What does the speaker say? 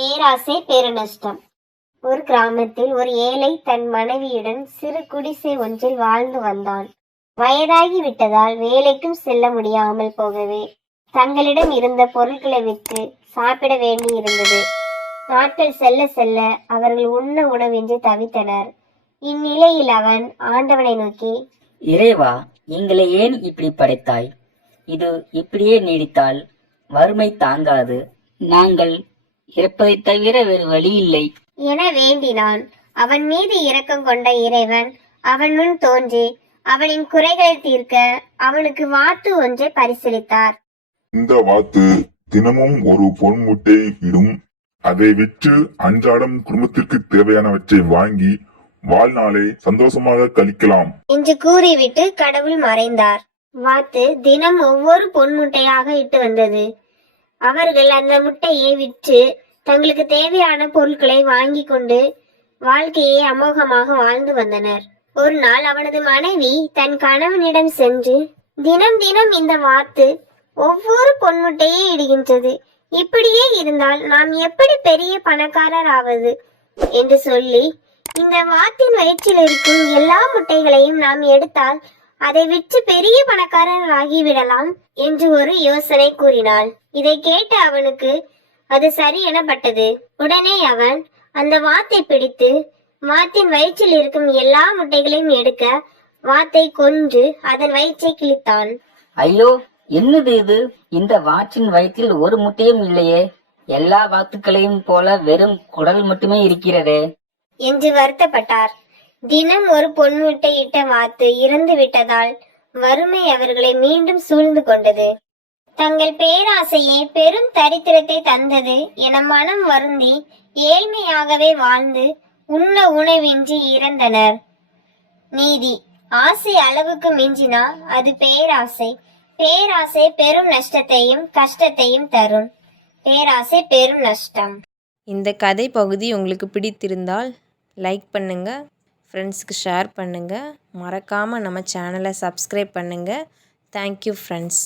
பேராசை பெருநஷ்டம். ஒரு கிராமத்தில் ஒரு ஏழை தன் மனைவியுடன் சிறு குடிசை ஒன்றில் வாழ்ந்து வந்தான். வயதாகி விட்டதால் வேலைக்கும் செல்ல முடியாமல் போகவே தங்களிடம் இருந்த பொருட்களை விற்று சாப்பிட வேண்டி இருந்தது. நாட்கள் செல்ல செல்ல அவர்கள் உண்ண உணவின்றி தவித்தனர். இந்நிலையில் அவன் ஆண்டவனை நோக்கி, இறைவா, எங்களை ஏன் இப்படி படைத்தாய்? இது இப்படியே நீடித்தால் வறுமை தாங்காது. நாங்கள் இறப்பதை தவிர வேறு வழி இல்லை என வேண்டினான். அவன் மீது இரக்கம் கொண்ட இறைவன் அவன் முன் தோன்றி அவனின் குறைகளை தீர்க்க அவனுக்கு வாத்து ஒன்றை பரிசீலித்தார். இந்த வாத்து தினமும் ஒரு பொன் முட்டை இடும். அதை விற்று அன்றாடம் குடும்பத்திற்கு தேவையானவற்றை வாங்கி வாழ்நாளை சந்தோஷமாக கழிக்கலாம் என்று கூறிவிட்டு கடவுள் மறைந்தார். வாத்து தினம் ஒவ்வொரு பொன் முட்டையாக இட்டு வந்தது. அவர்கள் அந்த முட்டையை விற்று தங்களுக்கு தேவையான பொருட்களை வாங்கி கொண்டு வாழ்க்கையை அமோகமாக வாழ்ந்து வந்தனர். ஒரு நாள் அவனது மனைவி தன் கணவனிடம் சென்று, தினம் தினம் இந்த வாத்து ஒவ்வொரு பொன்முட்டையே இடுகின்றது. இப்படியே இருந்தால் நாம் எப்படி பெரிய பணக்காரர் ஆவது என்று சொல்லி, இந்த வாத்தின் வயிற்றில் இருக்கும் எல்லா முட்டைகளையும் நாம் எடுத்தால் அதை விற்று பெரிய பணக்காரர் ஆகிவிடலாம் என்று ஒரு யோசனை கூறினாள். இதை கேட்டு அவனுக்கு அது சரி எனப்பட்டது. உடனே அவன் அந்த வாத்தை பிடித்து வாத்தின் வயிற்றில் இருக்கும் எல்லா முட்டைகளையும் எடுக்க வாத்தை கொன்று அதன் வயிற்றை கிழித்தான். ஐயோ, என்னது இது? இந்த வாற்றின் வயிற்றில் ஒரு முட்டையும் இல்லையே. எல்லா வாத்துக்களையும் போல வெறும் குடல் மட்டுமே இருக்கிறதே என்று வருத்தப்பட்டார். தினம் ஒரு பொன்முட்டை இட்ட வாத்து இறந்து விட்டதால் வறுமை அவர்களை மீண்டும் சூழ்ந்து கொண்டது. தங்கள் பேராசையே பெரும் தரித்திரத்தை தந்தது என மனம் வருந்தி ஏழ்மையாகவே வாழ்ந்து உண்ண உணவின்றி இறந்தனர். நீதி: ஆசை அளவுக்கு மிஞ்சினா அது பேராசை. பேராசை பெரும் நஷ்டத்தையும் கஷ்டத்தையும் தரும். பேராசை பெரும் நஷ்டம். இந்த கதை பகுதி உங்களுக்கு பிடித்திருந்தால் லைக் பண்ணுங்கள், ஃப்ரெண்ட்ஸுக்கு ஷேர் பண்ணுங்கள், மறக்காமல் நம்ம சேனலை சப்ஸ்கிரைப் பண்ணுங்கள். Thank you friends.